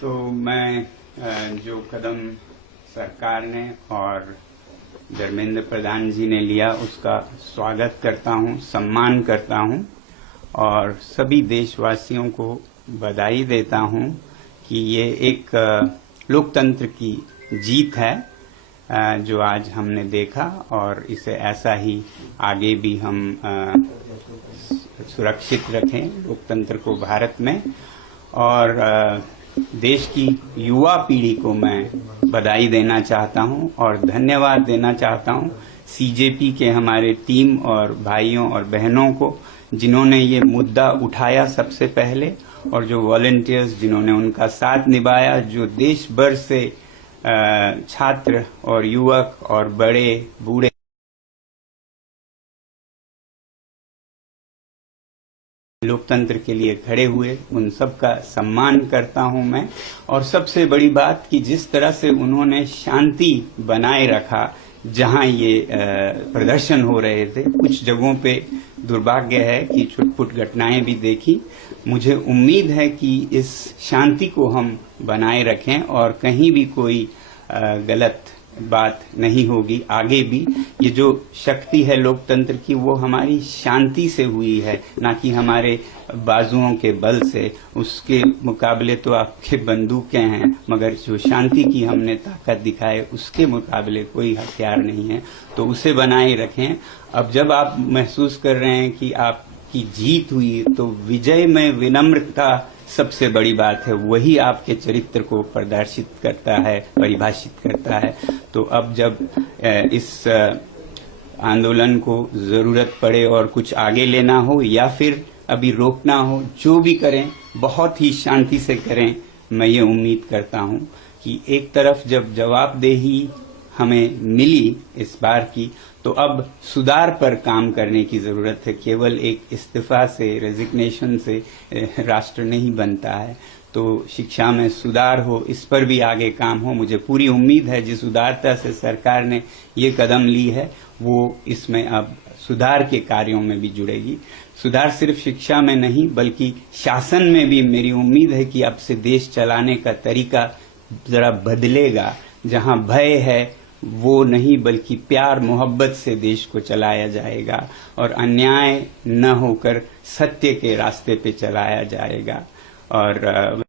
तो मैं जो कदम सरकार ने और धर्मेंद्र प्रधान जी ने लिया उसका स्वागत करता हूं, सम्मान करता हूं और सभी देशवासियों को बधाई देता हूं कि ये एक लोकतंत्र की जीत है जो आज हमने देखा और इसे ऐसा ही आगे भी हम सुरक्षित रखें लोकतंत्र को भारत में। और देश की युवा पीढ़ी को मैं बधाई देना चाहता हूं और धन्यवाद देना चाहता हूं सीजेपी के हमारे टीम और भाइयों और बहनों को जिन्होंने ये मुद्दा उठाया सबसे पहले, और जो वॉलंटियर्स जिन्होंने उनका साथ निभाया, जो देश भर से छात्र और युवक और बड़े बूढ़े लोकतंत्र के लिए खड़े हुए, उन सब का सम्मान करता हूं मैं। और सबसे बड़ी बात कि जिस तरह से उन्होंने शांति बनाए रखा जहां ये प्रदर्शन हो रहे थे, कुछ जगहों पे दुर्भाग्य है कि छुटपुट घटनाएं भी देखी। मुझे उम्मीद है कि इस शांति को हम बनाए रखें और कहीं भी कोई गलत बात नहीं होगी आगे भी। ये जो शक्ति है लोकतंत्र की वो हमारी शांति से हुई है, ना कि हमारे बाजुओं के बल से। उसके मुकाबले तो आपके बंदूकें हैं, मगर जो शांति की हमने ताकत दिखाए उसके मुकाबले कोई हथियार नहीं है, तो उसे बनाए रखें। अब जब आप महसूस कर रहे हैं कि आपकी जीत हुई, तो विजय में विनम्रता सबसे बड़ी बात है, वही आपके चरित्र को प्रदर्शित करता है, परिभाषित करता है। तो अब जब इस आंदोलन को जरूरत पड़े और कुछ आगे लेना हो या फिर अभी रोकना हो, जो भी करें बहुत ही शांति से करें। मैं ये उम्मीद करता हूं कि एक तरफ जब जवाबदेही हमें मिली इस बार की, तो अब सुधार पर काम करने की जरूरत है। केवल एक इस्तीफा से, रेजिग्नेशन से राष्ट्र नहीं बनता है। तो शिक्षा में सुधार हो, इस पर भी आगे काम हो। मुझे पूरी उम्मीद है जिस उदारता से सरकार ने ये कदम ली है वो इसमें अब सुधार के कार्यों में भी जुड़ेगी। सुधार सिर्फ शिक्षा में नहीं बल्कि शासन में भी मेरी उम्मीद है कि अब से देश चलाने का तरीका जरा बदलेगा। जहां भय है वो नहीं बल्कि प्यार मोहब्बत से देश को चलाया जाएगा और अन्याय न होकर सत्य के रास्ते पे चलाया जाएगा। और